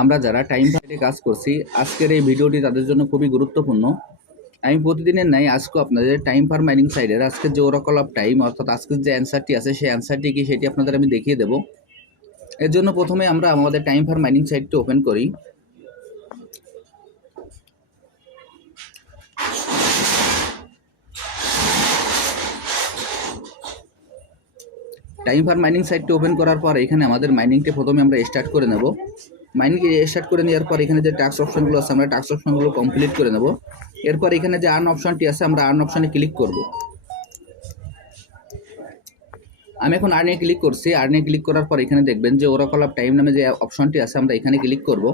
আমরা যারা টাইম ফাইটে কাজ করছি, আজকের এই ভিডিওটি তাদের জন্য খুবই গুরুত্বপূর্ণ। আমি প্রতিদিনের নাই আজকেও আপনাদের টাইম ফার মাইনিং সাইডের আজকের যে ওরাকল অফ টাইম অর্থাৎ আজকের যে অ্যান্সারটি আছে, সেই অ্যান্সারটি কি সেটি আপনাদের আমি দেখিয়ে দেবো। এর জন্য প্রথমে আমরা আমাদের টাইম ফার মাইনিং সাইটটি ওপেন করি। টাইম ফার মাইনিং সাইটটি ওপেন করার পর এখানে আমাদের মাইনিংটি প্রথমে আমরা স্টার্ট করে নেব। মাইনিং স্টার্ট করে নেওয়ার পর এখানে যে টাস্ক অপশনগুলো আছে, আমরা টাস্ক অপশনগুলো কমপ্লিট করে নেব। এরপর এখানে যে আর্ন অপশনটি আছে, আমরা আর্ন অপশনে ক্লিক করব। আমি এখন আর্নে ক্লিক করছি। আর্নে ক্লিক করার পর এখানে দেখবেন যে ওরাকল অফ টাইম নামে যে অপশনটি আছে, আমরা এখানে ক্লিক করব।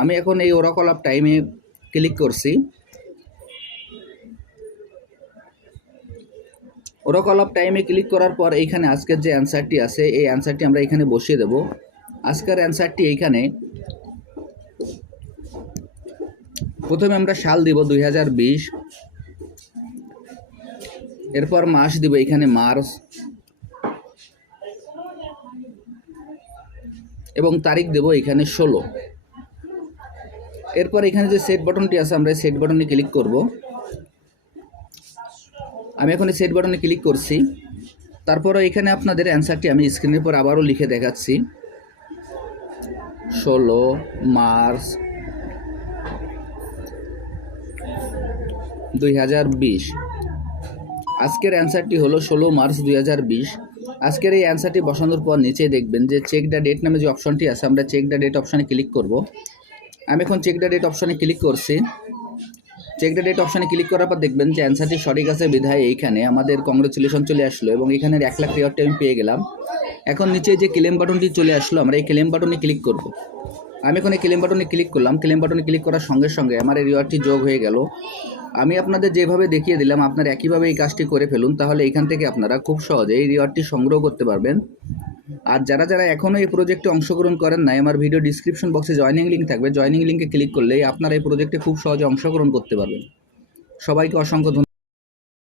আমি এখন এই ওরাকল অফ টাইমে ক্লিক করছি। ওরাকল অফ টাইমে ক্লিক করার পর এইখানে আজকের যে অ্যান্সারটি আছে, এই অ্যান্সারটি আমরা এখানে বসিয়ে দেব। আজকের অ্যান্সারটি এইখানে। প্রথমে আমরা সাল দিব দুই হাজার বিশ। এরপর মাস দিব এখানে মার্চ। এবং তারিখ দেব এখানে ষোলো। এরপর এখানে যে সেট বাটনটি আছে, আমরা সেট বাটনে ক্লিক করব। আমি এখন সেট বাটনে ক্লিক করছি। তারপরে এখানে আপনাদের অ্যান্সারটি আমি স্ক্রিনের পর আবারও লিখে দেখাচ্ছি। ষোলো মার্চ দুই হাজার বিশ। আজকের অ্যান্সারটি হলো ষোলো মার্চ দুই হাজার বিশ। আজকের এই অ্যান্সারটি বসানোর পর নিচে দেখবেন যে চেক দ্য ডেট নামে যে অপশনটি আছে, আমরা চেক দ্য ডেট অপশানে ক্লিক করব। আমি এখন চেক দ্য ডেট অপশানে ক্লিক করছি। চেক দ্য ডেট অপশানে ক্লিক করার পর দেখবেন যে অ্যান্সারটি সঠিক আছে, বিধায় এইখানে আমাদের কংগ্রেচুলেশন চলে আসলো এবং এখানে এক লাখ রিওয়ার্ডটি আমি পেয়ে গেলাম। এখন নিচে যে ক্লেম বাটনটি চলে আসলো, আমরা এই ক্লেম বাটনে ক্লিক করব। আমি এখন এই ক্লেম বাটনে ক্লিক করলাম ক্লেম বাটনে ক্লিক করার সঙ্গে সঙ্গে আমার এই রিওয়ার্ডটি যোগ হয়ে গেল। আমি আপনাদের যেভাবে দেখিয়ে দিলাম, আপনারা একইভাবে এই কাজটি করে ফেলুন, তাহলে এখান থেকে আপনারা খুব সহজে এই রিওয়ার্ডটি সংগ্রহ করতে পারবেন। আর যারা যারা এখনও এই প্রজেক্টে অংশগ্রহণ করেন নাই, আমার ভিডিও ডিসক্রিপশন বক্সে জয়নিং লিঙ্ক থাকবে। জয়নিং লিঙ্কে ক্লিক করলেই আপনারা এই প্রজেক্টে খুব সহজে অংশগ্রহণ করতে পারবেন। সবাইকে অসংখ্য